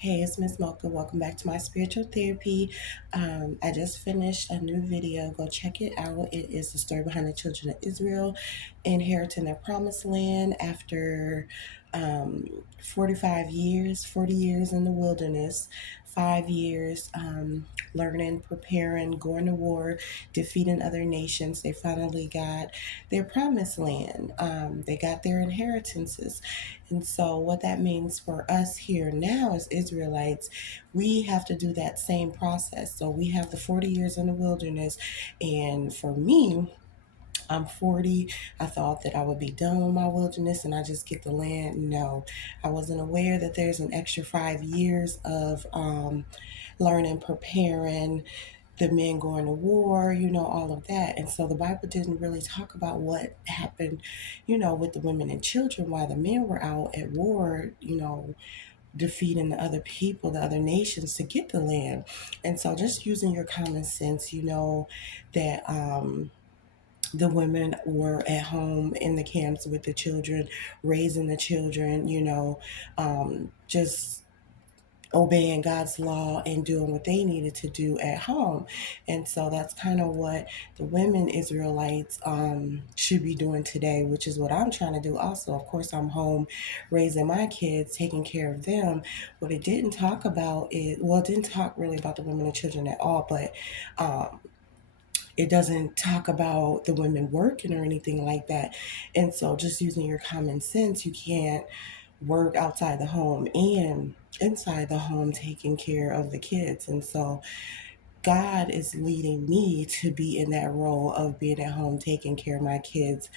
Hey, it's Miss Mocha. Welcome back to my spiritual therapy. I just finished a new video. Go check it out. It is the story behind the children of Israel inheriting their promised land after 45 years, 40 years in the wilderness, 5 years learning, preparing, going to war, defeating other nations. They finally got their promised land. They got their inheritances. And so, what that means for us here now as Israelites, we have to do that same process. So, we have the 40 years in the wilderness. And for me, I'm 40. I thought that I would be done with my wilderness and I just get the land. No, I wasn't aware that there's an extra 5 years of learning, preparing, the men going to war, all of that. And so the Bible didn't really talk about what happened, with the women and children while the men were out at war, defeating the other people, the other nations to get the land. And so just using your common sense, that the women were at home in the camps with the children, raising the children, just obeying God's law and doing what they needed to do at home. And so that's kind of what the women Israelites should be doing today, which is what I'm trying to do also. Of course, I'm home raising my kids, taking care of them. What it didn't talk about is, well, it didn't talk really about the women and children at all, but it doesn't talk about the women working or anything like that. And so just using your common sense, you can't work outside the home and inside the home taking care of the kids. And so God is leading me to be in that role of being at home, taking care of my kids,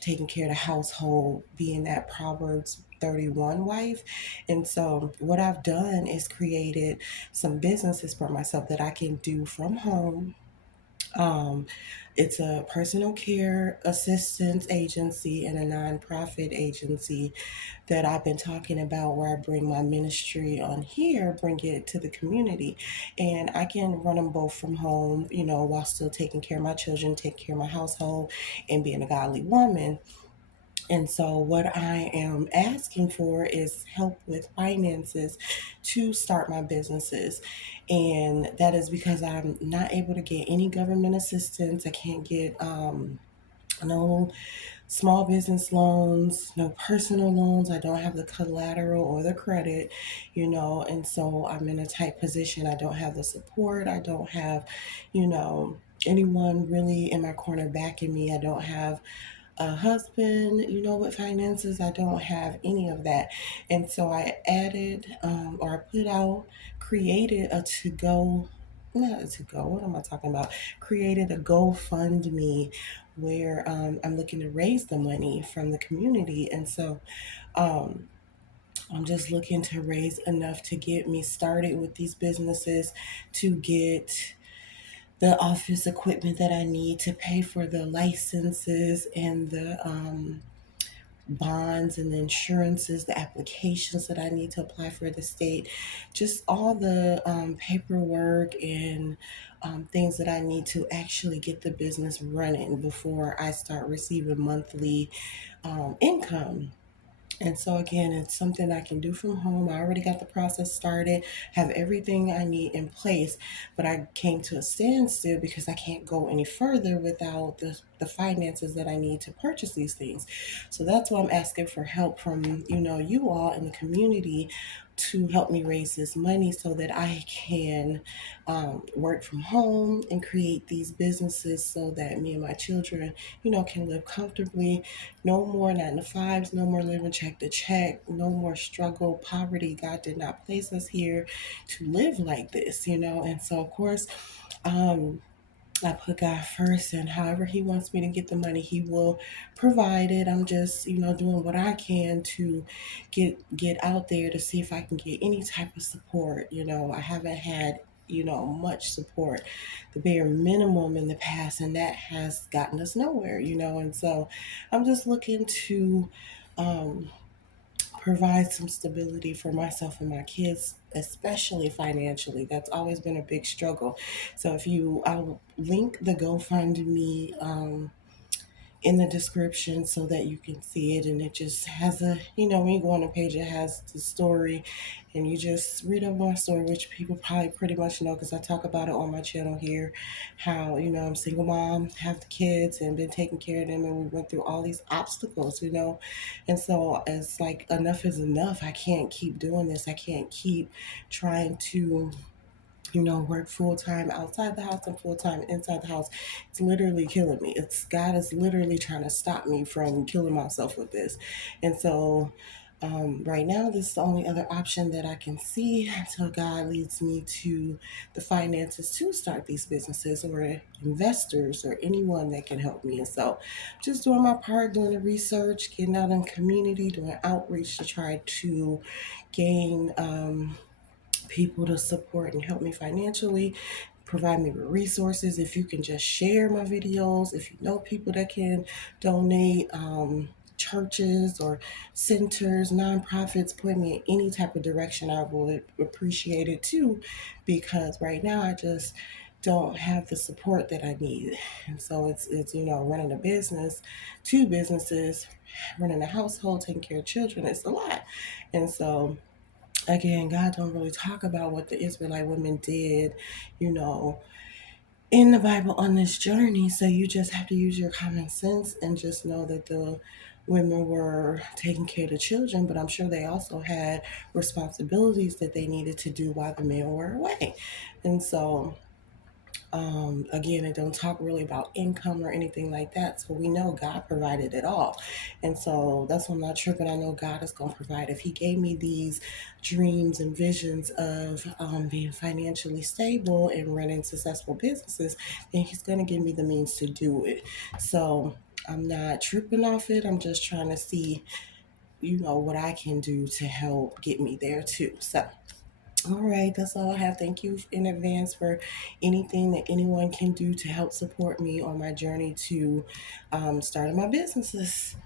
taking care of the household, being that Proverbs 31 wife. And so what I've done is created some businesses for myself that I can do from home. um, it's a personal care assistance agency and a nonprofit agency that I've been talking about, where I bring my ministry on here, bring it to the community. And I can run them both from home, while still taking care of my children, taking care of my household, and being a godly woman. And so, what I am asking for is help with finances to start my businesses. And that is because I'm not able to get any government assistance. I can't get no small business loans, no personal loans. I don't have the collateral or the credit, and so I'm in a tight position. I don't have the support. I don't have, you know, anyone really in my corner backing me. I don't have a husband, with finances. I don't have any of that. And so I added, or I put out, created a to go, not a to go, what am I talking about? Created a GoFundMe where I'm looking to raise the money from the community. And so um, I'm just looking to raise enough to get me started with these businesses, to get the office equipment that I need, to pay for the licenses and the bonds and the insurances, the applications that I need to apply for the state, just all the paperwork and things that I need to actually get the business running before I start receiving monthly income. And so again, it's something I can do from home. I already got the process started, have everything I need in place, but I came to a standstill because I can't go any further without the finances that I need to purchase these things. So that's why I'm asking for help from, you all in the community to help me raise this money so that I can work from home and create these businesses so that me and my children, can live comfortably. No more 9 to 5s, no more living check to check, no more struggle, poverty. God did not place us here to live like this, And so, of course, um, I put God first, and however He wants me to get the money, He will provide it. I'm just, doing what I can to get out there to see if I can get any type of support. I haven't had much support, the bare minimum in the past, and that has gotten us nowhere. And so I'm just looking to um, provide some stability for myself and my kids, especially financially. That's always been a big struggle. So if you, I'll link the GoFundMe in the description so that you can see it. And it just has a, when you go on the page, it has the story, and you just read over my story, which people probably pretty much know because I talk about it on my channel here. How, I'm a single mom, have the kids, and been taking care of them, and we went through all these obstacles. And so it's like enough is enough. I can't keep doing this. I can't keep trying to work full time outside the house and full time inside the house. It's literally killing me. It's God is literally trying to stop me from killing myself with this. And so, right now, this is the only other option that I can see until God leads me to the finances to start these businesses, or investors, or anyone that can help me. And so, just doing my part, doing the research, getting out in the community, doing outreach to try to gain people to support and help me financially, provide me with resources. If you can just share my videos, if you know people that can donate, churches or centers, nonprofits, point me in any type of direction, I would appreciate it too, because right now I just don't have the support that I need. And so it's running a business, two businesses, running a household, taking care of children, it's a lot. And so again, God don't really talk about what the Israelite women did, you know, in the Bible on this journey. So you just have to use your common sense and just know that the women were taking care of the children, but I'm sure they also had responsibilities that they needed to do while the men were away. And so again, it don't talk really about income or anything like that. So we know God provided it all. And so that's why I'm not tripping. I know God is going to provide. If He gave me these dreams and visions of being financially stable and running successful businesses, then He's going to give me the means to do it. So I'm not tripping off it. I'm just trying to see, what I can do to help get me there too. So all right, that's all I have. Thank you in advance for anything that anyone can do to help support me on my journey to starting my businesses.